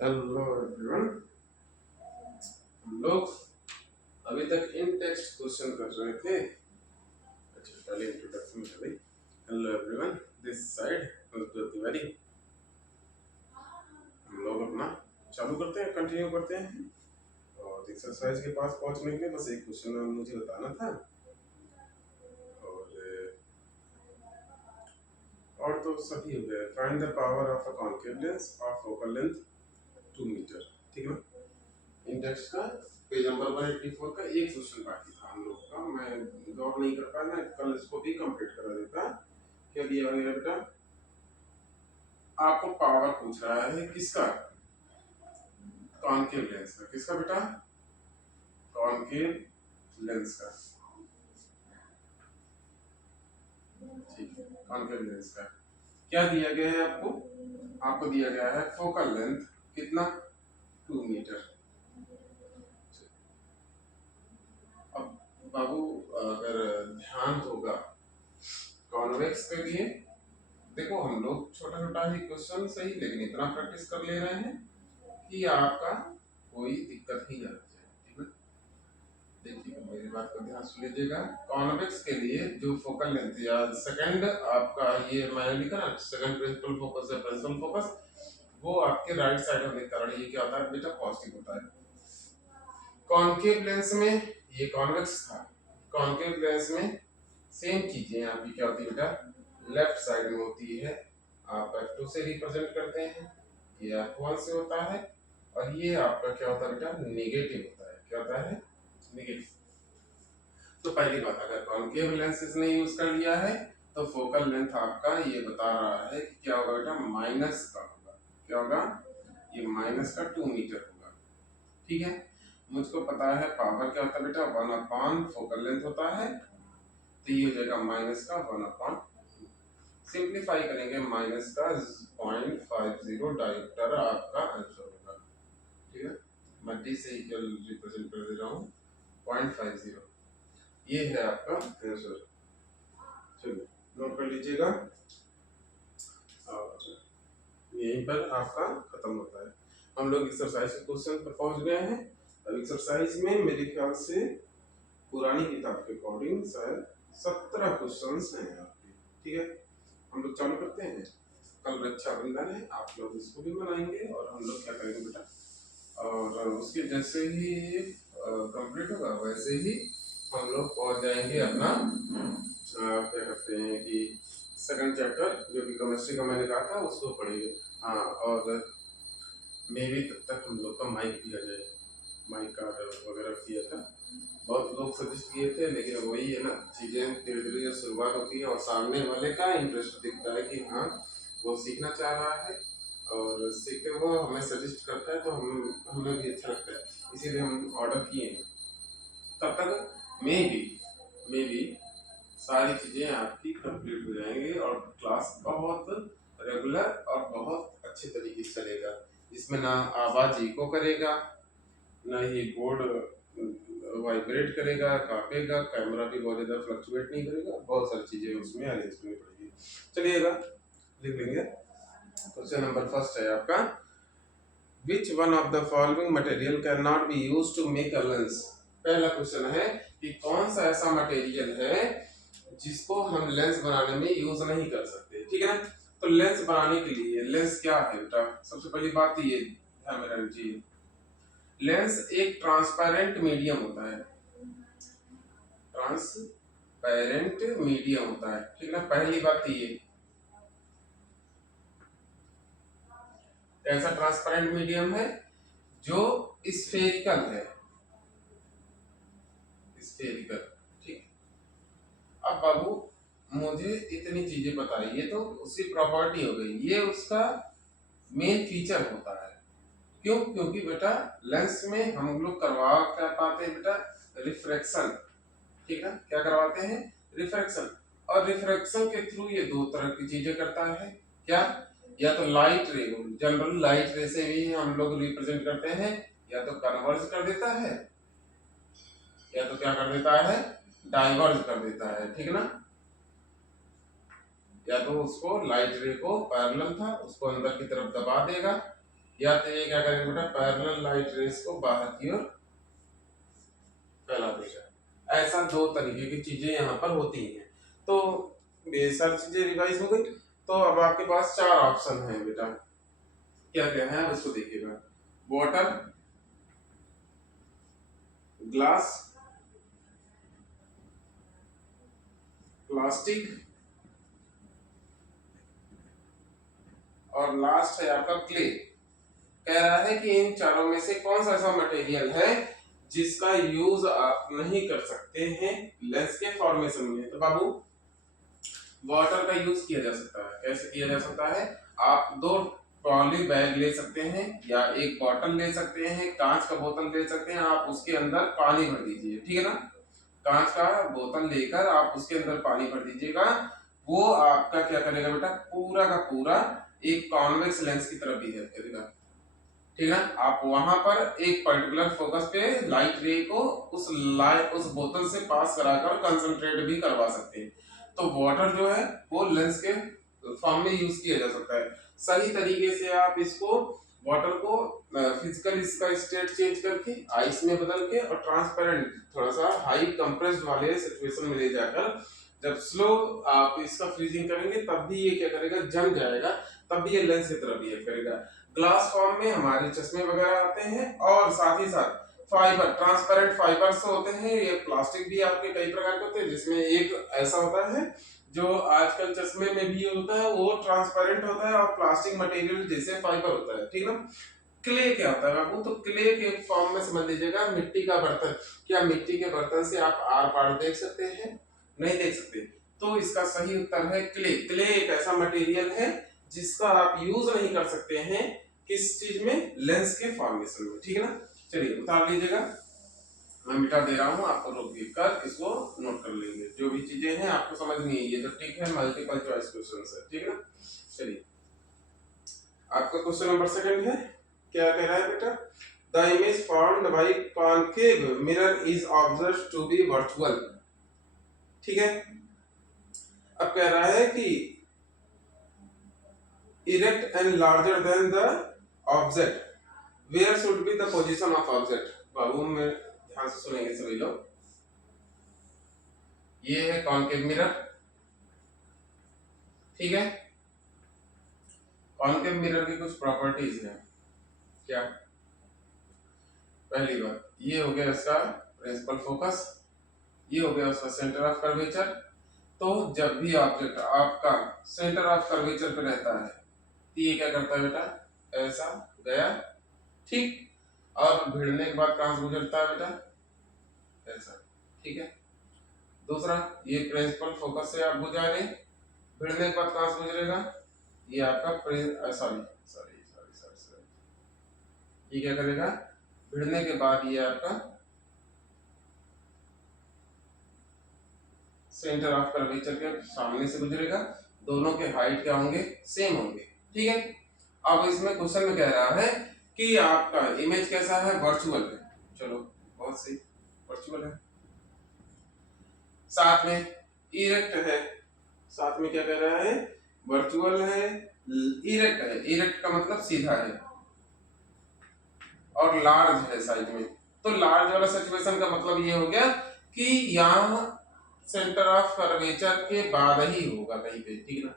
Hello everyone. हम लोग अभी तक इन टेक्स्ट क्वेश्चन कर रहे थे। अच्छा, पहले इंट्रोडक्शन कर रही। Hello everyone, this side Tiwari. हम लोग अपना चालू करते हैं, कंटिन्यू करते हैं। और एक्सरसाइज के पास पहुंचने के लिए बस एक क्वेश्चन मुझे बताना था। और तो सभी हो गया। Find the power of a concave lens of focal length 2 metre. ठीक है ना? इंडेक्स का पेज नंबर 184 का एक क्वेश्चन बाकी था हम लोग का। मैं गौर नहीं कर पाया, मैं कल इसको भी कंप्लीट करा देता। क्या दिया गया बेटा? आपको पावर पूछ रहा है किसका? कॉन्केव लेंस का। किसका बेटा? कॉन्केव लेंस का। ठीक है, कॉन्केव लेंस का क्या दिया गया है आपको? आपको दिया गया है फोकल लेंथ कितना? 2 मीटर। अब बाबू अगर ध्यान होगा कॉन्वेक्स के लिए, देखो हम लोग छोटा छोटा ही क्वेश्चन सही, लेकिन इतना प्रैक्टिस कर ले रहे हैं कि आपका कोई दिक्कत ही ना जाए। ठीक है, देखिए मेरी बात को ध्यान से लीजिएगा। कॉन्वेक्स के लिए जो फोकल लेंथ या सेकंड आपका, ये मैंने लिखा ना सेकंड प्रिंसिपल फोकस या प्रिंसिपल फोकस, वो आपके राइट साइड होने के कारण ये क्या होता है बेटा? पॉजिटिव होता है। कॉन्केव लेंस में ये कॉन्वेक्स था। कॉन्केव लेंस में सेम चीजें आपकी क्या होती है बेटा? लेफ्ट साइड में होती है। आप F2 से रिप्रेजेंट करते हैं, ये F1 से होता है, और ये आपका क्या होता है बेटा? नेगेटिव होता है। क्या होता है? नेगेटिव। तो पहली बात, अगर कॉन्केव लेंस इसने यूज कर लिया है तो फोकल लेंथ आपका ये बता रहा है कि क्या होगा बेटा? माइनस का होगा। क्या होगा? ये माइनस का 2 मीटर होगा। ठीक है, मुझको पता है पावर क्या होता है बेटा? 1 अपॉन फोकल लेंथ होता है, तो ये हो जाएगा माइनस का 1 अपॉन। सिंप्लीफाई करेंगे, माइनस का 0.50 डायोप्टर आपका आंसर होगा। ठीक है, मैं डी से इक्वल रिप्रेजेंट कर दे रहा हूँ 0.50। ये है आपका आंसर। चलिए नोट कर लीजिएगा, और यहीं पर आपका खत्म होता है। हम लोग एक्सरसाइज के क्वेश्चन पर पहुंच गए हैं। अब एक्सरसाइज में मेरे ख्याल से पुरानी किताब के अकॉर्डिंग शायद 17 क्वेश्चंस हैं आपके। ठीक है, हम लोग चालू करते हैं। कल रक्षाबंधन है, आप लोग इसको भी मनाएंगे और हम लोग क्या करेंगे बेटा? और उसके जैसे ही कंप्लीट होगा वैसे ही हम लोग पहुंच जाएंगे अपना क्या कहते हैं कि सेकंड चैप्टर जो कि केमिस्ट्री का मैंने कहा था उसको पढ़ेंगे। हाँ, और मे भी तब तक हम लोग का माइक दिया जाए। माइक का ऑर्डर वगैरह किया था, बहुत लोग सजेस्ट किए थे, लेकिन वही है ना, चीज़ें धीरे धीरे शुरुआत होती है और सामने वाले का इंटरेस्ट दिखता है कि हाँ वो सीखना चाह रहा है, और सीखते हुए हमें सजेस्ट करता है तो हमें भी अच्छा लगता है, इसीलिए हम ऑर्डर किए हैं। तब तक मे बी सारी चीज़ें आपकी कंप्लीट हो जाएंगी और क्लास बहुत रेगुलर और बहुत अच्छे तरीके से चलेगा। इसमें ना आवाज़ इको करेगा, ना ही बोर्ड वाइब्रेट करेगा, कांपेगा, कैमरा भी बहुत ज़्यादा फ्लक्चुएट नहीं करेगा, बहुत सारी चीज़ें उसमें अरेंज करनी पड़ेगी। चलिएगा लिख लेंगे। क्वेश्चन नंबर फर्स्ट है आपका, which one of the following material can not be use to make a lens. पहला क्वेश्चन है कि कौन सा ऐसा मटेरियल है जिसको हम लेंस बनाने में यूज नहीं कर सकते। ठीक है ना? तो लेंस बनाने के लिए, लेंस क्या है बेटा? सबसे पहली बात ये ध्यान में रखनी चाहिए, लेंस एक ट्रांसपेरेंट मीडियम होता है। ट्रांसपेरेंट मीडियम होता है। ठीक है ना? पहली बात ये, ऐसा ट्रांसपेरेंट मीडियम है जो स्फेरिकल है। स्फेरिकल। ठीक, अब बाबू मुझे इतनी चीजें बताइए तो उसकी प्रॉपर्टी हो गई, ये उसका मेन फीचर होता है। क्यों? क्योंकि बेटा लेंस में हम लोग करवा क्या पाते हैं बेटा? रिफ्रैक्शन। ठीक है, क्या करवाते हैं? रिफ्रैक्शन। और रिफ्रैक्शन के थ्रू ये दो तरह की चीजें करता है। क्या? या तो लाइट रे, जनरल लाइट रे से भी हम लोग रिप्रेजेंट करते हैं, या तो कन्वर्ज कर देता है, या तो क्या कर देता है? डाइवर्ज कर देता है। ठीक है ना? या तो उसको लाइट रे को पैरेलल था उसको अंदर की तरफ दबा देगा, या तो ये क्या करेगा बेटा, पैरेलल लाइट रेस को बाहर की ओर फैला देगा। ऐसा दो तरीके की चीजें यहाँ पर होती हैं। तो ये सारी चीजें रिवाइज हो गई। तो अब आपके पास चार ऑप्शन है बेटा, क्या क्या है उसको देखिएगा। वाटर, ग्लास, प्लास्टिक और लास्ट है आपका क्ले। कह रहा है कि इन चारों में से कौन सा ऐसा मटेरियल है जिसका यूज आप नहीं कर सकते हैं लेंस के फॉर्मेशन में। तो बाबू वाटर का यूज किया जा सकता है। कैसे किया जा सकता है? आप दो ट्रॉली बैग ले सकते हैं या एक बॉटल ले सकते हैं, कांच का बोतल ले सकते हैं, आप उसके अंदर पानी भर दीजिए, ठीक है ना। कांच का बोतल लेकर आप उसके अंदर पानी भर दीजिएगा, वो आपका क्या करेगा बेटा, पूरा का पूरा एक कॉन्वेक्स लेंस की तरह बिहेव करेगा, ठीक है। आप वहां पर एक पर्टिकुलर फोकस पे लाइट रे को उस बोतल से पास कराकर कंसंट्रेट भी करवा सकते हैं। तो वाटर जो है वो लेंस के फॉर्म में यूज किया जा सकता है। सही तरीके से आप इसको वाटर को फिजिकल इसका स्टेट चेंज करके आइस में बदल के और ट्रांसपेरेंट थोड़ा सा हाई कंप्रेस्ड वाले सिचुएशन में ले जाकर जब स्लो आप इसका फ्रीजिंग करेंगे तब भी ये क्या करेगा, जम जाएगा, तब भी ये लेंस की तरह बिहेव करेगा। ग्लास फॉर्म में हमारे चश्मे वगैरह आते हैं और साथ ही साथ फाइबर, ट्रांसपेरेंट फाइबर्स होते हैं। ये प्लास्टिक भी आपके कई प्रकार के होते हैं, जिसमें एक ऐसा होता है जो आजकल चश्मे में भी होता है, वो ट्रांसपेरेंट होता है और प्लास्टिक मटेरियल जैसे फाइबर होता है, ठीक है। क्ले क्या होता है बाबू? तो क्ले के फॉर्म में समझ लीजिएगा मिट्टी का बर्तन। क्या मिट्टी के बर्तन से आप आर पार देख सकते हैं? नहीं देख सकते। तो इसका सही उत्तर है क्ले। क्ले एक ऐसा मटेरियल है जिसका आप यूज नहीं कर सकते हैं किस चीज में, लेंस के फॉर्मेशन में, ठीक है ना। चलिए उतार लीजिएगा, मैं मिटा दे रहा हूँ, आपको रोक कर इसको नोट कर लेंगे। जो भी चीजें हैं आपको समझनी है, ये तो ठीक है, मल्टीपल चॉइस क्वेश्चन है, ठीक है ना। चलिए आपका क्वेश्चन नंबर सेकंड है, क्या कह रहा है बेटा, the image formed by concave mirror is observed to be virtual, ठीक है। अब कह रहा है कि erect and larger than the object, where should be the position of object. बाबू में ध्यान से सुनेंगे सभी लोग। ये है कॉन्केव मिरर, ठीक है। कॉन्केव मिरर की कुछ प्रॉपर्टीज हैं। क्या? पहली बात, ये हो गया इसका प्रिंसिपल फोकस, ये हो गया उसका सेंटर ऑफ कर्वेचर। तो जब भी ऑब्जेक्ट आपका सेंटर ऑफ कर्वेचर पे रहता है तो ये क्या करता है बेटा, ऐसा गया, ठीक, और भिड़ने के बाद कहां से गुजरता है बेटा, ऐसा, ठीक है। दूसरा, ये प्रिंसिपल फोकस से आप गुजारे, भिड़ने के बाद कहां से गुजरेगा, ये आपका sorry sorry sorry sorry sorry, ये क्या करेगा, भिड़ने के बाद ये आपका सेंटर ऑफ कर्वेचर के सामने से गुजरेगा। दोनों के हाइट क्या होंगे, सेम होंगे, ठीक है। अब इसमें क्वेश्चन में कह रहा है कि आपका इमेज कैसा है, वर्चुअल है। चलो बहुत सही, वर्चुअल है। साथ में इरेक्ट है, साथ में क्या कह रहा है, वर्चुअल है, इरेक्ट है, इरेक्ट का मतलब सीधा है, और लार्ज है साइज में। तो लार्ज वाला सिचुएशन का मतलब ये हो गया कि यहाँ सेंटर ऑफ कर्वेचर के बाद ही होगा कहीं पे, ठीक है ना।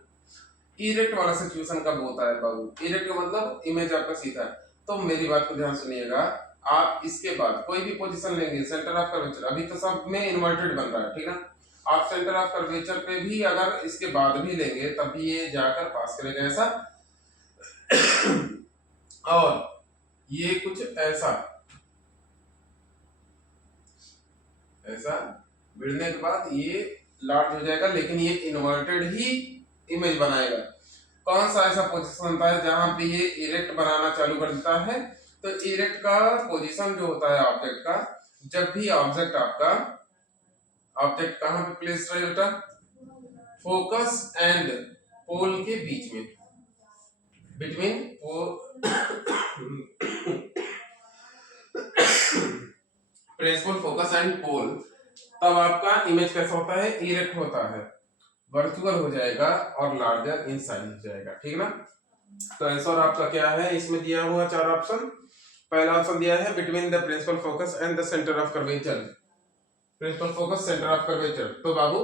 इरेक्ट वाला सिचुएशन कब होता है बाबू, इरेक्ट का मतलब इमेज आपका सीधा है। तो मेरी बात को ध्यान सुनिएगा, आप इसके बाद कोई भी पोजीशन लेंगे सेंटर ऑफ कर्वेचर, अभी तो सब में इन्वर्टेड बन रहा है, ठीक है। आप सेंटर ऑफ कर्वेचर पे भी अगर इसके बाद भी लेंगे तब भी ये जाकर पास करेगा ऐसा और ये कुछ ऐसा, ऐसा भिड़ने के बाद ये लार्ज हो जाएगा, लेकिन ये इन्वर्टेड ही इमेज बनाएगा। कौन सा ऐसा पोजीशन होता है जहां पे ये इरेक्ट बनाना चालू कर देता है? तो इरेक्ट का पोजीशन जो होता है ऑब्जेक्ट का, जब भी ऑब्जेक्ट आपका, ऑब्जेक्ट कहां पे प्लेस रहे बेटा, फोकस एंड पोल के बीच में, between principal focus and pole, तब आपका इमेज कैसा होता है, इरेक्ट होता है, वर्चुअल हो जाएगा और लार्जर इन साइज हो जाएगा, ठीक ना। तो आंसर आपका क्या है, इसमें दिया हुआ 4 ऑप्शन। पहला ऑप्शन दिया है between the principal focus and the centre of curvature, principal focus centre of curvature. तो बाबू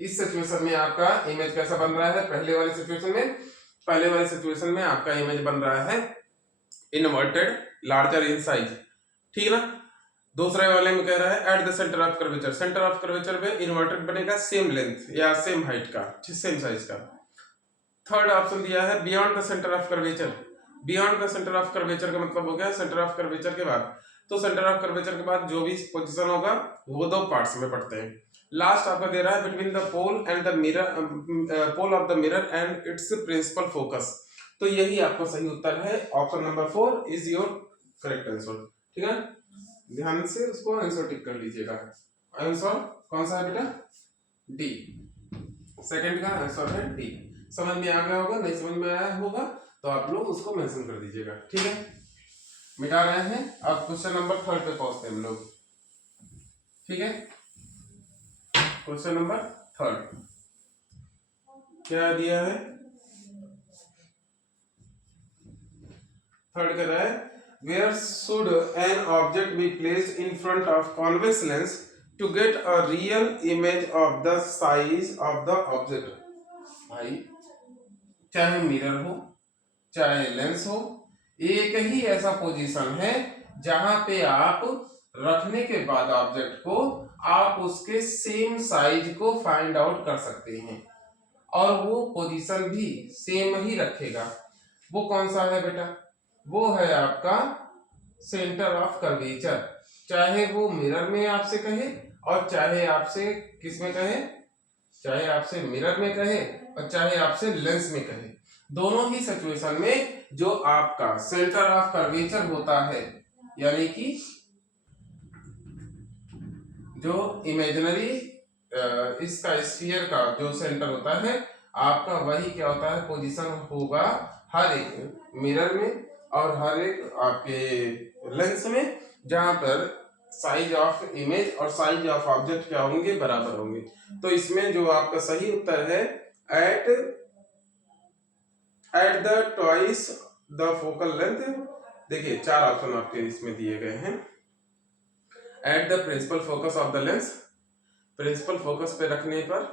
इस सिचुएशन में आपका इमेज कैसा बन रहा है, पहले वाले सिचुएशन में आपका इमेज बन रहा है इनवर्टेड लार्जर इन साइज, ठीक है ना। दूसरे वाले में कह रहा है at the centre of curvature, centre of curvature पे इन्वर्टेड बनेगा सेम लेंथ या सेम हाइट का, सेम साइज का। थर्ड ऑप्शन दिया है beyond the centre of curvature, beyond the centre of curvature का मतलब हो गया सेंटर ऑफ कर्वेचर के बाद, तो सेंटर ऑफ कर्वेचर के बाद जो भी पोजीशन होगा वो 2 पार्ट्स में पढ़ते हैं। लास्ट आपका दे रहा है between the pole and the mirror, pole of the mirror and its principal focus. तो यही आपका सही उत्तर है, option number 4 is your correct answer, ठीक है। ध्यान से उसको आंसर टिक कर लीजिएगा। आंसर कौन सा है बेटा, डी, सेकंड का आंसर है डी। समझ में आ गया होगा, नहीं समझ में आया होगा तो आप लोग उसको मेंशन कर दीजिएगा, ठीक है। मिटा रहे हैं, अब क्वेश्चन नंबर 3 पे पहुंचते हैं हम लोग, ठीक है। क्वेश्चन नंबर 3 क्या दिया है, थर्ड कह रहा है where should an object be placed in front of convex lens to get a real image of the size of the object। भाई चाहे मिरर हो चाहे लेंस हो, एक ही ऐसा पोजीशन है जहां पे आप रखने के बाद ऑब्जेक्ट को आप उसके सेम साइज को फाइंड आउट कर सकते हैं और वो पोजीशन भी सेम ही रखेगा। वो कौन सा है बेटा, वो है आपका सेंटर ऑफ कर्वेचर। चाहे वो मिरर में आपसे कहे और चाहे आपसे किस में कहे, चाहे आपसे मिरर में कहे और चाहे आपसे लेंस में कहे, दोनों ही सिचुएशन में जो आपका सेंटर ऑफ कर्वेचर होता है, यानी कि जो इमेजिनरी इसका स्फीयर का जो सेंटर होता है आपका, वही क्या होता है, पोजीशन होगा हर एक मिरर में और हर एक आपके लेंस में, जहां पर साइज ऑफ इमेज और साइज ऑफ ऑब्जेक्ट क्या होंगे, बराबर होंगे। तो इसमें जो आपका सही उत्तर है at the twice the focal length, देखिए 4 ऑप्शन आपके इसमें दिए गए हैं। At the principal focus of the lens, principal focus पे रखने पर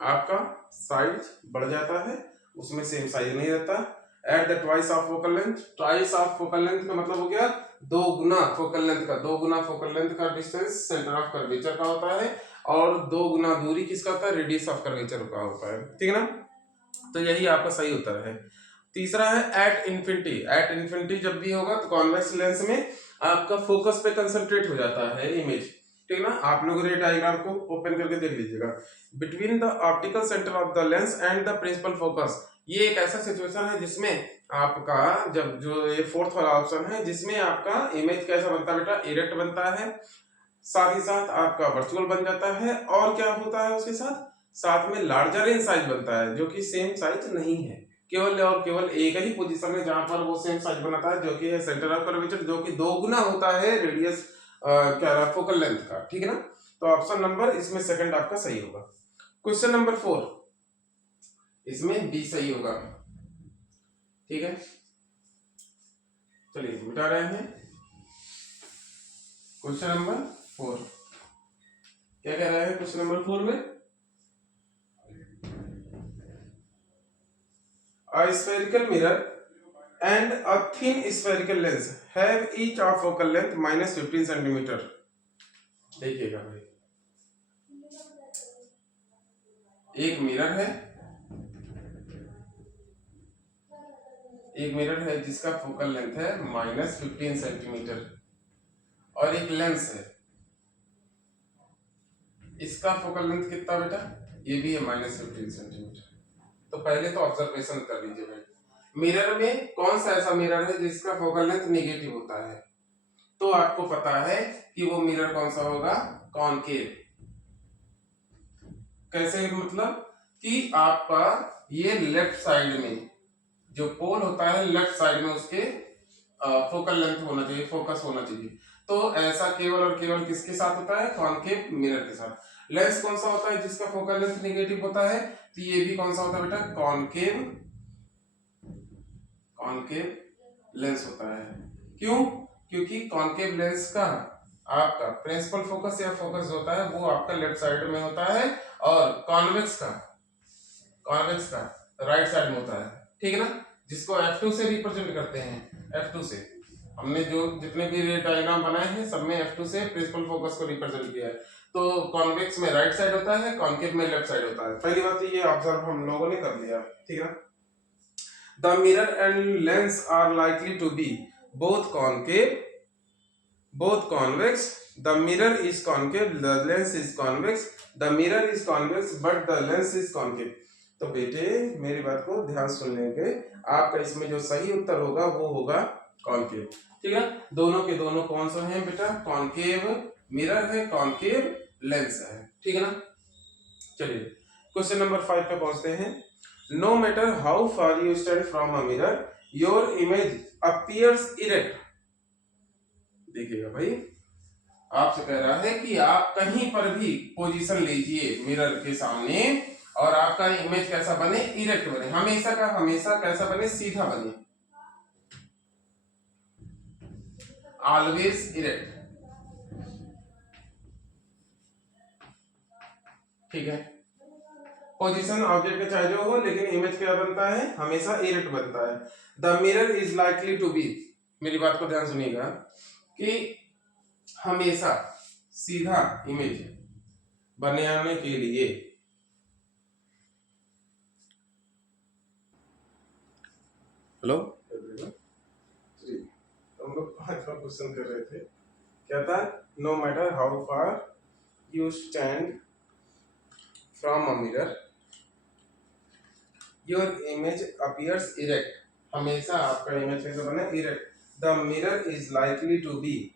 आपका साइज बढ़ जाता है, उसमें सेम साइज नहीं रहता। Eight the twice of focal length, twice of focal length का मतलब हो गया 2 गुना फोकल लेंथ का, 2 गुना फोकल लेंथ का डिस्टेंस सेंटर ऑफ कर्वेचर का होता है और 2 गुना दूरी किसका होता है, रेडियस ऑफ कर्वेचर का होता है, ठीक है ना। तो यही आपका सही उत्तर है। तीसरा है एट इन्फिनिटी, एट इन्फिनिटी जब भी होगा तो कॉन्वेक्स लेंस में आपका फोकस पे कंसंट्रेट हो जाता है इमेज, ठीक है ना। आप लोग रे डायग्राम को ओपन करके देख लीजिएगा। Between the optical centre of the lens and the principal focus, ये एक ऐसा सिचुएशन है जिसमें आपका जब जो ये 4th वाला ऑप्शन है जिसमें आपका इमेज कैसा बनता है बेटा, इरेक्ट बनता है, साथ ही साथ आपका वर्चुअल बन जाता है और क्या होता है उसके साथ साथ में लार्जर इन साइज बनता है, जो कि सेम साइज नहीं है, केवल और केवल एक ही पोजीशन है जहां पर वो सेम साइज बनाता है, जो कि है सेंटर ऑफ कर्वेचर, जो कि 2 गुना होता है रेडियस क्या फोकल लेंथ का, ठीक है ना। तो ऑप्शन नंबर इसमें सेकंड आपका सही होगा। क्वेश्चन नंबर 4 इसमें बी सही होगा, ठीक है। चलिए मिटा रहे हैं। क्वेश्चन नंबर 4 क्या कह रहा है, क्वेश्चन नंबर 4 में a spherical mirror and a thin spherical lens have each of focal length minus 15 centimeter। देखिएगा भाई, एक मिरर है जिसका फोकल लेंथ है -15 सेंटीमीटर और एक लेंस है, इसका फोकल लेंथ कितना बेटा, ये भी है -15 सेंटीमीटर। तो पहले तो ऑब्जर्वेशन कर लीजिए भाई, मिरर में कौन सा ऐसा मिरर है जिसका फोकल लेंथ नेगेटिव होता है, तो आपको पता है कि वो मिरर कौन सा होगा, कॉनकेव। कैसे, मतलब कि आपका ये लेफ्ट साइड में जो पोल होता है लेफ्ट साइड में उसके फोकल लेंथ होना चाहिए, फोकस होना चाहिए। तो ऐसा केवल और केवल किसके साथ होता है, कॉनकेव मिरर के साथ। लेंस कौन सा होता है जिसका फोकल लेंथ नेगेटिव होता है, तो ये भी कौन सा होता है बेटा, कॉनकेव कॉनकेव लेंस होता है। क्यों? क्योंकि कॉनकेव लेंस का आपका प्रिंसिपल फोकस या फोकस होता है वो आपका लेफ्ट साइड में होता है, और कॉन्वेक्स का राइट साइड में होता है, ठीक है ना, जिसको F2 से रिप्रेजेंट करते हैं। F2 से हमने जो जितने भी डायग्राम बनाए हैं सब में F2 से प्रिंसिपल फोकस को रिप्रेजेंट किया है। तो कॉन्वेक्स में राइट साइड होता है, कॉनकेव में लेफ्ट साइड होता है। पहली बात तो ये ऑब्जर्व हम लोगों ने कर लिया, ठीक है ना। The mirror and lens are likely to be both concave both convex. The mirror is concave, the lens is convex. The mirror is convex but the lens is concave. तो बेटे मेरी बात को ध्यान सुन लेंगे, आपका इसमें जो सही उत्तर होगा वो होगा कॉनकेव, ठीक है। दोनों के दोनों कौन सा है बेटा? कॉनकेव मिरर है, कॉनकेव लेंस है, ठीक है ना। चलिए क्वेश्चन नंबर 5 पे पहुंचते हैं। No matter how far you stand from a mirror your image appears erect. देखिएगा भाई, आपसे कह रहा है कि आप कहीं पर भी पोजीशन लीजिए मिरर के सामने और आपका इमेज कैसा बने? इरेक्ट बने, हमेशा का हमेशा कैसा बने? सीधा बने, ऑलवेज इरेक्ट, ठीक है। पोजीशन ऑब्जेक्ट का चाहे जो हो, लेकिन इमेज क्या बनता है? हमेशा इरेक्ट बनता है। The mirror is likely to be, मेरी बात को ध्यान सुनिएगा, कि हमेशा सीधा इमेज बनाने के लिए हेलो हम लोग 5वां क्वेश्चन कर रहे थे, क्या था? No matter how far you stand from a mirror your image appears erect, हमेशा आपका इमेज कैसा बने? Erect. The mirror is likely to be,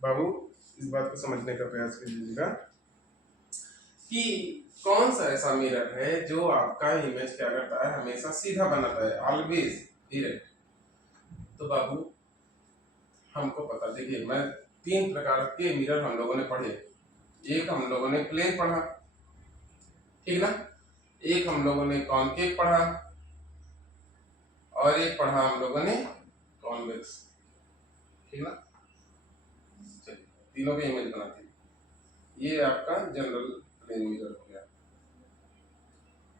बाबू इस बात को समझने का प्रयास कीजिएगा कि कौन सा ऐसा मिरर है जो आपका इमेज क्या करता है? हमेशा सीधा बनाता है, ऑलवेज इरेक्ट। तो बाबू हमको पता, देखिए मैं 3 प्रकार के मिरर हम लोगों ने पढ़े। एक हम लोगों ने प्लेन पढ़ा, ठीक ना, एक हम लोगों ने कॉनकेव पढ़ा, और एक पढ़ा हम लोगों ने कॉन्वेक्स, ठीक ना। चलिए तीनों के इमेज बनाते हैं। ये आपका जनरल प्लेन मिरर हो गया,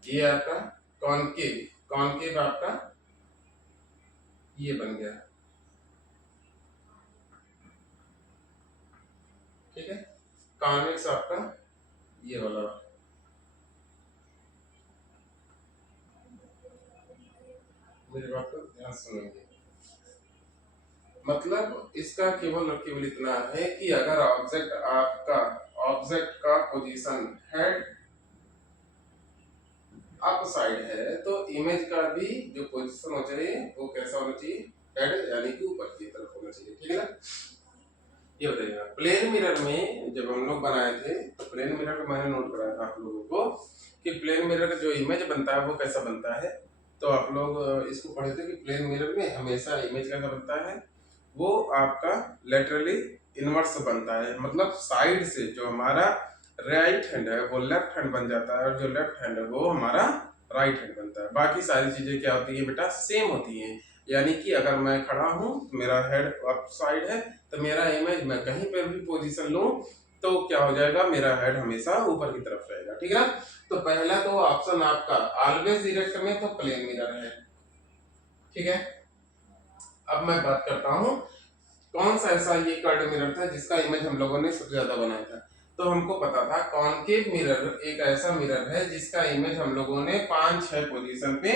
ये आपका कॉनकेव, कॉनकेव आपका ये बन गया, ठीक है। कॉन्वेक्स आपका ये वाला, मेरी बात को ध्यान सुनेंगे। मतलब इसका केवल और केवल इतना है कि अगर ऑब्जेक्ट का पोजीशन हेड अप साइड है तो इमेज का भी जो पोजीशन होना चाहिए वो कैसा होना चाहिए? हेड यानी कि ऊपर की तरफ होना चाहिए, ठीक है ना। ये बताइएगा, प्लेन मिरर में जब हम लोग बनाए थे तो प्लेन मिरर को मैंने नोट कराया था आप लोगों को कि प्लेन मिरर का जो इमेज बनता है वो कैसा बनता है। तो आप लोग इसको पढ़े थे कि प्लेन मिरर में हमेशा इमेज कैसा बनता है? वो आपका लेटरली इनवर्स बनता है, मतलब साइड से जो हमारा राइट हैंड है वो लेफ्ट हैंड बन जाता है, और जो लेफ्ट हैंड है वो हमारा राइट हैंड बनता है। बाकी सारी चीजें क्या होती है बेटा? सेम होती हैं। यानी कि अगर मैं खड़ा हूं, मेरा हेड अप साइड है, तो मेरा इमेज मैं कहीं पर भी पोजीशन लूं तो क्या हो जाएगा? मेरा हेड हमेशा ऊपर की तरफ रहेगा, ठीक है ना। तो पहला तो ऑप्शन आपका ऑलवेज इरेक्ट में तो प्लेन मिरर है, ठीक है। अब मैं बात करता हूं कौन सा ऐसा ये कर्ड मिरर था जिसका इमेज हम लोगों ने सबसे ज्यादा बनाया था। तो हमको पता था कॉनकेव मिरर एक ऐसा मिरर है जिसका इमेज हम लोगों ने 5-6 पोजीशन पे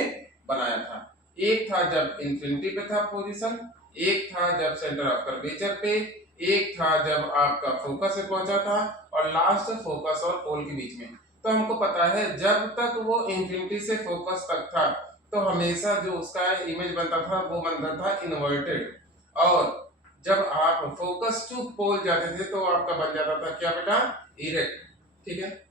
बनाया था। एक था जब इंफिनिटी पे था पोजीशन, एक था जब सेंटर ऑफ कर्वेचर पे, एक था जब आपका फोकस पे पहुंचा था, और लास्ट फोकस और पोल के बीच में। तो हमको पता है जब तक वो इंफिनिटी से फोकस तक था तो हमेशा जो उसका इमेज बनता था वो बनता था इन्वर्टेड, और जब आप फोकस टू पोल जाते थे तो आपका बन जाता था क्या बेटा? इरेक्ट, ठीक है।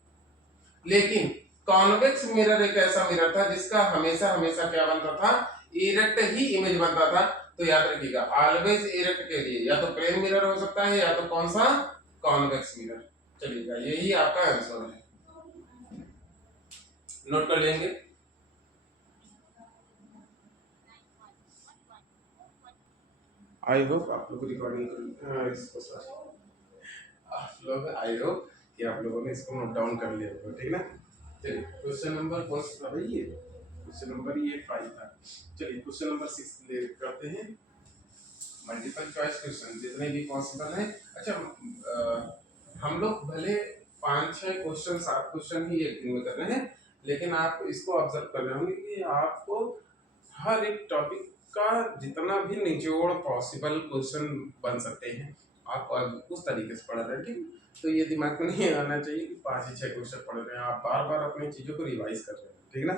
लेकिन कॉन्वेक्स मिरर एक ऐसा मिरर था जिसका हमेशा हमेशा क्या बनता था? इरेक्ट ही इमेज बनता था। तो याद रखिएगा ऑलवेज इरेक्ट के लिए या तो प्लेन मिरर हो सकता है या तो कौन सा? Convex mirror. चलिएगा यही आपका आंसर है, नोट कर लेंगे। आई होप आप लोग रिकॉर्डिंग इसको सॉरी आप लोग आई होप कि आप लोगों ने इसको नोट डाउन कर लिया होगा, ठीक ना। चलिए क्वेश्चन नंबर कौन सा था भाई, ये क्वेश्चन नंबर ये 5 था। चलिए क्वेश्चन नंबर 6 ले करते हैं। मल्टीपल चॉइस क्वेश्चन जितने भी पॉसिबल है। अच्छा हम लोग भले 5-6 क्वेश्चन 7 क्वेश्चन ही एक दिन में कर रहे हैं, लेकिन आप इसको ऑब्जर्व कर रहे होंगे कि आपको हर एक टॉपिक का जितना भी निचोड़ पॉसिबल क्वेश्चन बन सकते हैं आप उस तरीके से पढ़ रहे हैं, ठीक। तो ये दिमाग में नहीं आना चाहिए कि 5 ही 6 क्वेश्चन पढ़ रहे हैं, आप बार बार अपनी चीजों को रिवाइज कर रहे हैं, ठीक ना।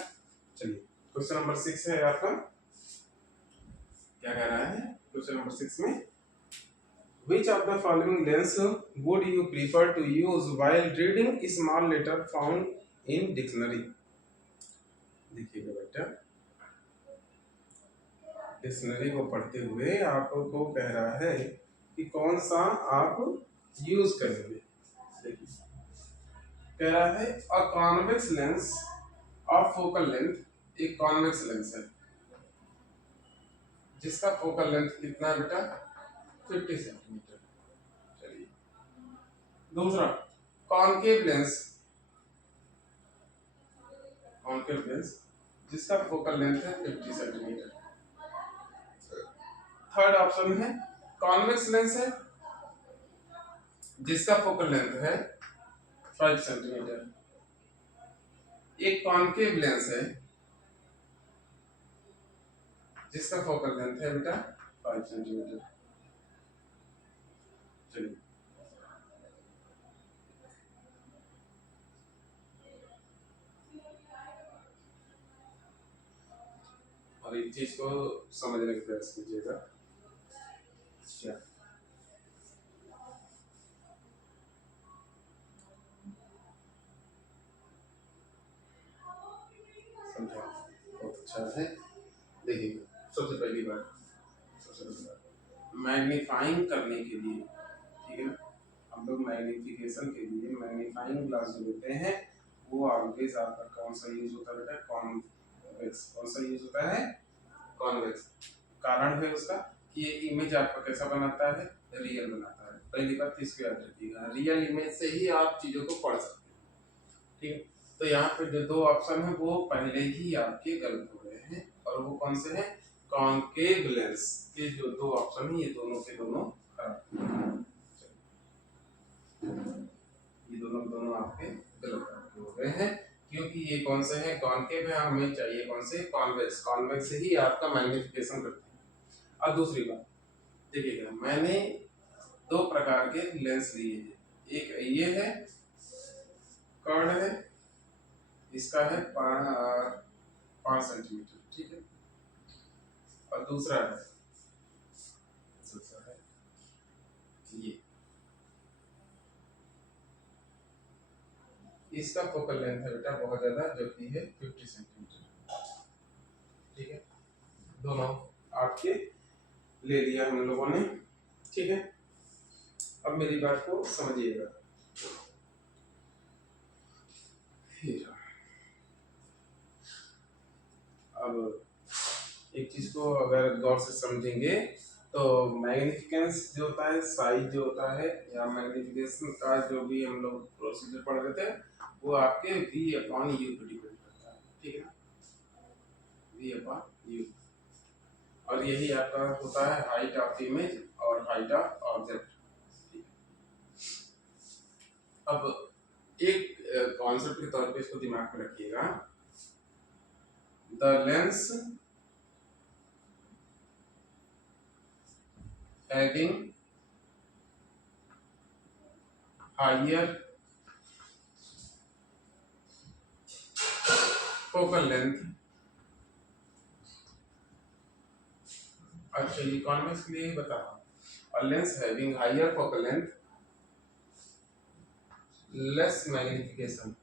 चलिए क्वेश्चन नंबर 6 है आपका, क्या कह रहा है क्वेश्चन नंबर 6 में, which of the following lens would you prefer to use while reading small letter found in dictionary। देखिएगा बेटा, डिक्शनरी को पढ़ते हुए आपको कह रहा है कि कौन सा आप यूज करेंगे। देखिए कह रहा है a convex lens of focal length, एक कॉन्वेक्स लेंस है जिसका फोकल लेंथ कितना है बेटा, 50 सेंटीमीटर। चलिए दूसरा कॉनकेव लेंस, कॉनकेव लेंस जिसका फोकल लेंथ है 50 सेंटीमीटर। थर्ड ऑप्शन है कॉन्वेक्स लेंस है जिसका फोकल लेंथ है 5 सेंटीमीटर। एक कॉनकेव लेंस है जिसका फोकल लेंथ है बेटा 5 सेंटीमीटर। चलिए और एक चीज को समझने का प्रयास कीजिएगा। क्या समझा, बहुत अच्छा है। देखिए सबसे पहली बात मैग्नीफाइंग करने के लिए, ठीक है ना, हम लोग मैग्निफिकेशन के लिए मैग्नीफाइंग ग्लास जो लेते हैं वो ऑलवेज आपका कौन सा यूज होता है बेटा, कॉन्वेक्स। कौन सा यूज होता है, कॉन्वेक्स। कारण है उसका कि ये इमेज आपका कैसा बनाता है, रियल बनाता है। पहली बात इसको याद रखिएगा, रियल इमेज से ही आप चीजों को पढ़ सकते हैं, ठीक है। तो यहाँ पे जो दो ऑप्शन है वो पहले ही आपके गलत हो गए हैं, और वो कौन से हैं, कॉन्केव लेंस के जो दो ऑप्शन है ये दोनों के दोनों खराब, ये दोनों आपके गलत हो गए हैं, क्योंकि ये कौन से हैं, कॉन्केव है, हमें चाहिए कौन से, कॉन्वेक्स। कॉन्वेक्स से ही आपका मैग्निफिकेशन करते हैं। अब दूसरी बात देखिएगा, मैंने दो प्रकार के लेंस लिए हैं, एक ये है कर्ड है, इसका है 5 सेंटीमीटर, ठीक है, और दूसरा है ये, इसका फोकल लेंथ है बेटा बहुत ज्यादा, जो कि है 50 सेंटीमीटर, ठीक है। दोनों आपके ले लिया हम लोगों ने, ठीक है। अब मेरी बात को समझिएगा, अब एक चीज को अगर गौर से समझेंगे तो मैग्निफिकेंस जो होता है, साइज जो होता है, या मैग्निफिकेशन का जो भी हम लोग प्रोसीजर पढ़ रहे थे वो आपके V/U पे डिपेंड करता है, ठीक है ना, V/U। और यही आपका होता है हाइट ऑफ इमेज और हाइट ऑफ ऑब्जेक्ट। अब एक कॉन्सेप्ट के तौर पे इसको दिमाग में रखिएगा, the lens having higher focal length, अच्छा ये कॉन्वेक्स के लिए ही बता रहा हूँ, a lens having higher focal length, less magnification,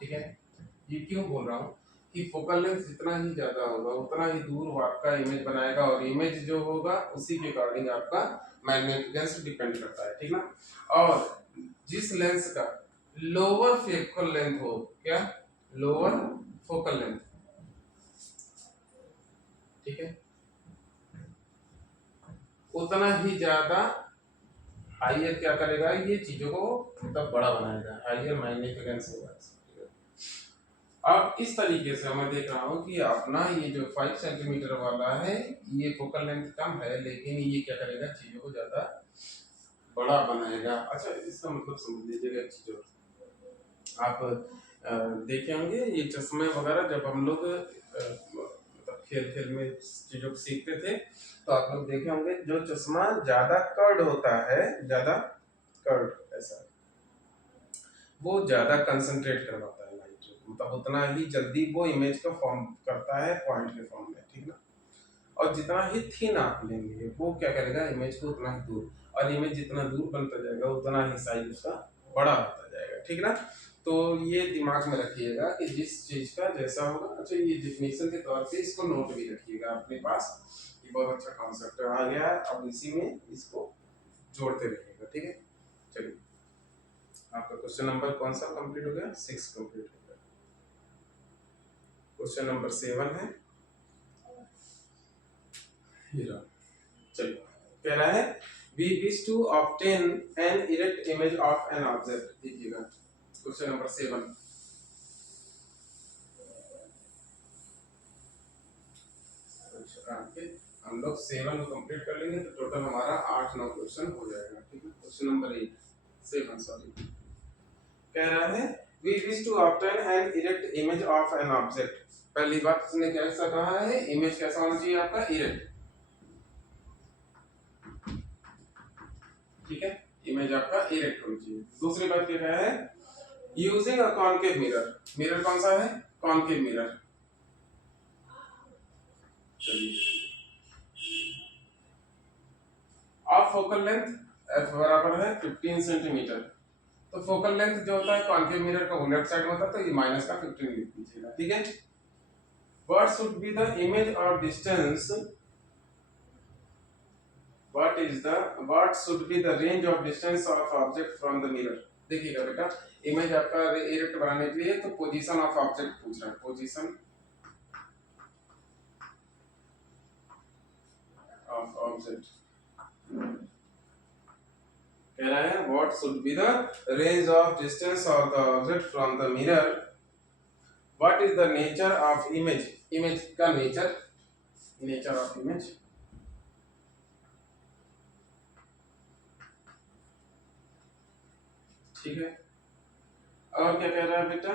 ठीक है। ये क्यों बोल रहा हूँ कि फोकल लेंथ जितना ही ज्यादा होगा उतना ही दूर वो आपका इमेज बनाएगा, और इमेज जो होगा उसी के अकॉर्डिंग आपका मैग्निफिकेशन डिपेंड करता है, ठीक ना। और जिस लेंस का लोअर फोकल लेंथ हो, क्या लोअर फोकल लेंथ, ठीक है, उतना ही ज्यादा हाइयर क्या करेगा, ये चीजों को मतलब बड़ा बनाएगा, हाइयर मैग्निफिकेंस होगा। अब इस तरीके से मैं देख रहा हूँ कि अपना ये जो 5 सेंटीमीटर वाला है ये फोकल लेंथ कम है, लेकिन ये क्या करेगा, चीजों को ज्यादा बड़ा बनाएगा। अच्छा, इसका मतलब समझ लीजिएगा चीजों, आप देखे होंगे ये चश्मे वगैरह जब हम लोग मतलब खेल खेल में चीजों को सीखते थे, तो आप लोग देखे होंगे जो चश्मा ज्यादा कर्ड होता है, ज्यादा कर्ड ऐसा, वो ज्यादा कंसंट्रेट करवाता है लाइट, मतलब उतना ही जल्दी वो इमेज का फॉर्म करता है पॉइंट के फॉर्म में, ठीक ना। और जितना ही थिन आप लेंगे वो क्या करेगा, इमेज को उतना ही दूर, और इमेज जितना दूर बनता जाएगा उतना ही साइज उसका बड़ा होता जाएगा, ठीक ना। तो ये दिमाग में रखिएगा कि जिस चीज का जैसा होगा। अच्छा, ये डेफिनेशन के तौर पे इसको नोट भी रखिएगा अपने पास, ये बहुत अच्छा कॉन्सेप्ट आ गया है, अब इसी में इसको जोड़ते रहिएगा, ठीक है। चलिए, आपका क्वेश्चन नंबर कौन सा कंप्लीट हो गया, 6 कंप्लीट हो गया। क्वेश्चन नंबर 7 है, चलिए, कह रहा है we wish to obtain an erect image of an object, देखिएगा क्वेश्चन नंबर 7। हम लोग 7 को कंप्लीट कर लेंगे तो टोटल हमारा 8-9 क्वेश्चन हो जाएगा, ठीक है। क्वेश्चन नंबर 7 सॉरी, कह रहा है we wish to obtain an erect image of an object। पहली बात इसने कैसा कहा है, इमेज कैसा होना चाहिए आपका, इरेक्ट, ठीक है, इमेज आपका इरेक्ट होनी चाहिए। दूसरी बात क्या है, using a concave mirror, mirror कौन सा है, कॉनकेव मिरर। चलिए, ऑफ फोकल लेंथ f बराबर है 15 सेंटीमीटर, तो फोकल लेंथ जो होता है कॉनकेव मिरर का वो लेफ्ट साइड में होता है, तो ये माइनस का 15 लिख दीजिएगा, ठीक है। What should be the image और distance, what should be the range of distance of object from the mirror। देखिएगा बेटा, इमेज आपका इरेक्ट बनाने के लिए तो पोजीशन ऑफ ऑब्जेक्ट पूछ रहा है, पोजीशन ऑफ ऑब्जेक्ट, कह रहा है what should be the range of distance of the object from the mirror, what is the nature of image, image का नेचर, नेचर ऑफ इमेज, ठीक है। और क्या कह रहा है बेटा,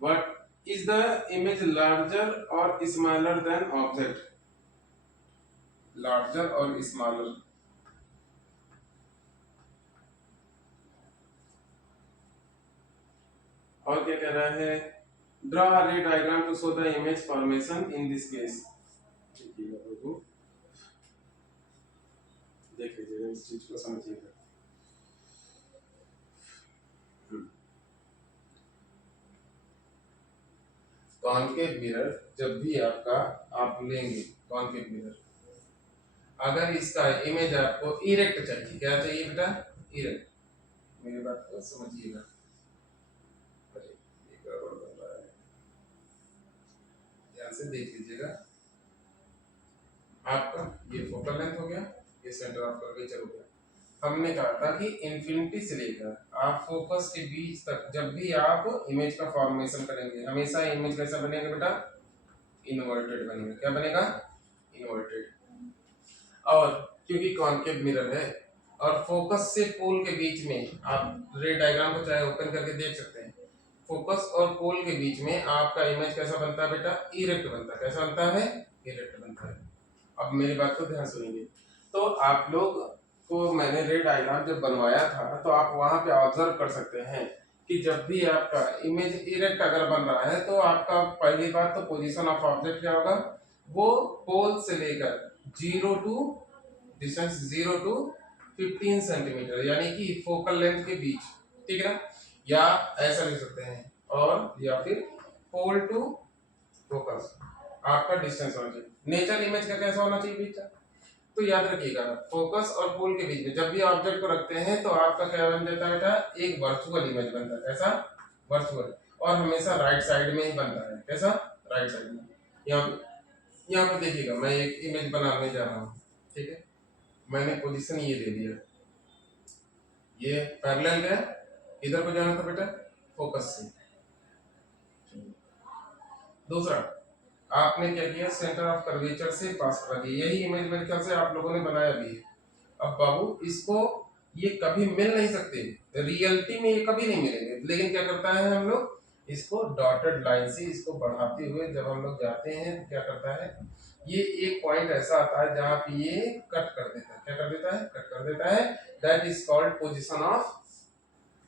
what is the image larger or smaller than object, larger or smaller, और क्या कह रहा है, draw a ray diagram to show the image formation in this case. देख लीजिएगा, इस चीज को समझिएगा। कॉनकेव मिरर जब भी आपका आप लेंगे कॉनकेव मिरर, अगर इसका इमेज आपको इरेक्ट चाहिए, क्या चाहिए बेटा, इरेक्ट, मेरी बात को समझिएगा। अरे ये गड़बड़ बन रहा है, ध्यान से देख लीजिएगा। आपका ये फोकल लेंथ हो गया, ये सेंटर ऑफ कर्वेचर हो गया। हमने कहा था कि इन्फिनिटी से लेकर आप फोकस के बीच तक जब भी आप इमेज का फॉर्मेशन करेंगे, हमेशा इमेज कैसा बनेगा बेटा, इन्वर्टेड बनेगा। क्या बनेगा, इन्वर्टेड। और क्योंकि कॉनकेव मिरर है और फोकस से पोल के बीच में, आप रे डायग्राम को चाहे ओपन करके देख सकते हैं, फोकस और पोल के बीच में आपका इमेज कैसा बनता है बेटा, इरेक्ट बनता है। कैसा बनता है, इरेक्ट बनता है। अब मेरी बात को ध्यान सुनिए, तो आप लोग को मैंने रे डायग्राम जब बनवाया था तो आप वहां पे ऑब्जर्व कर सकते हैं कि जब भी आपका इमेज इरेक्ट अगर बन रहा है तो आपका पहली बात तो पोजीशन ऑफ ऑब्जेक्ट क्या होगा, वो पोल से लेकर 0 टू डिस्टेंस 0 टू 15 सेंटीमीटर, यानी कि फोकल लेंथ के बीच, ठीक है ना, या ऐसा लिख सकते हैं, और या फिर पोल टू फोकस आपका डिस्टेंस होना चाहिए। नेचर इमेज का कैसा होना चाहिए बेटा, तो याद रखिएगा फोकस और पोल के बीच में जब भी ऑब्जेक्ट को रखते हैं तो आपका क्या बन जाता है बेटा, एक वर्चुअल इमेज बनता है। कैसा, वर्चुअल। और हमेशा राइट साइड में ही बनता है। कैसा? राइट साइड में। यहाँ पे देखिएगा, मैं एक इमेज बनाने जा रहा हूँ, ठीक है। मैंने पोजीशन ये दे दिया, ये पैरेलल गया, इधर को जाना था बेटा फोकस से। दूसरा, आपने क्या किया, सेंटर ऑफ कर्वेचर से पास करा दिया। यही इमेज मेरे ख्याल से आप लोगों ने बनाया भी है। अब बाबू इसको, ये कभी मिल नहीं सकते, रियलिटी में ये कभी नहीं मिलेंगे, लेकिन क्या करता है हम लोग इसको डॉटेड लाइन से इसको बढ़ाते हुए जब हम लोग जाते हैं तो क्या करता है, ये एक पॉइंट ऐसा आता है जहां पे ये कट कर देता है। क्या कर देता है? कट कर देता है। That is called position of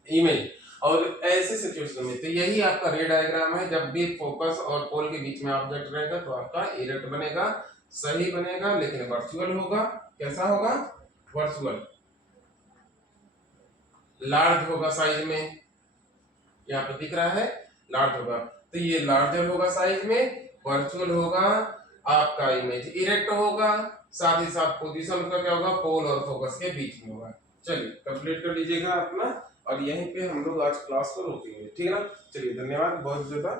image. और ऐसे सिचुएशन में तो यही आपका रे डायग्राम है। जब भी फोकस और पोल के बीच में ऑब्जेक्ट रहेगा तो आपका इरेक्ट बनेगा, सही बनेगा, लेकिन वर्चुअल होगा। कैसा होगा? वर्चुअल। लार्ज होगा साइज में, यहाँ पे दिख रहा है लार्ज होगा, तो ये लार्जर होगा साइज में, वर्चुअल होगा, आपका इमेज इरेक्ट होगा, साथ ही साथ पोजीशन का क्या होगा, पोल और फोकस के बीच में होगा। चलिए कंप्लीट कर लीजिएगा अपना, और यहीं पे हम लोग आज क्लास को रोकेंगे, ठीक है ना। चलिए धन्यवाद बहुत ज्यादा,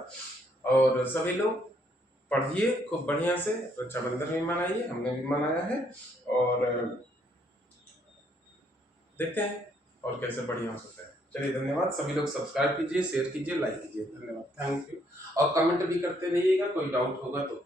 और सभी लोग पढ़िए खूब बढ़िया से, रक्षाबंधन भी मनाइए, हमने भी मनाया है, और देखते हैं और कैसे बढ़िया हो सकता है। चलिए धन्यवाद, सभी लोग सब्सक्राइब कीजिए, शेयर कीजिए, लाइक कीजिए। धन्यवाद, थैंक यू। और कमेंट भी करते रहिएगा, कोई डाउट होगा तो।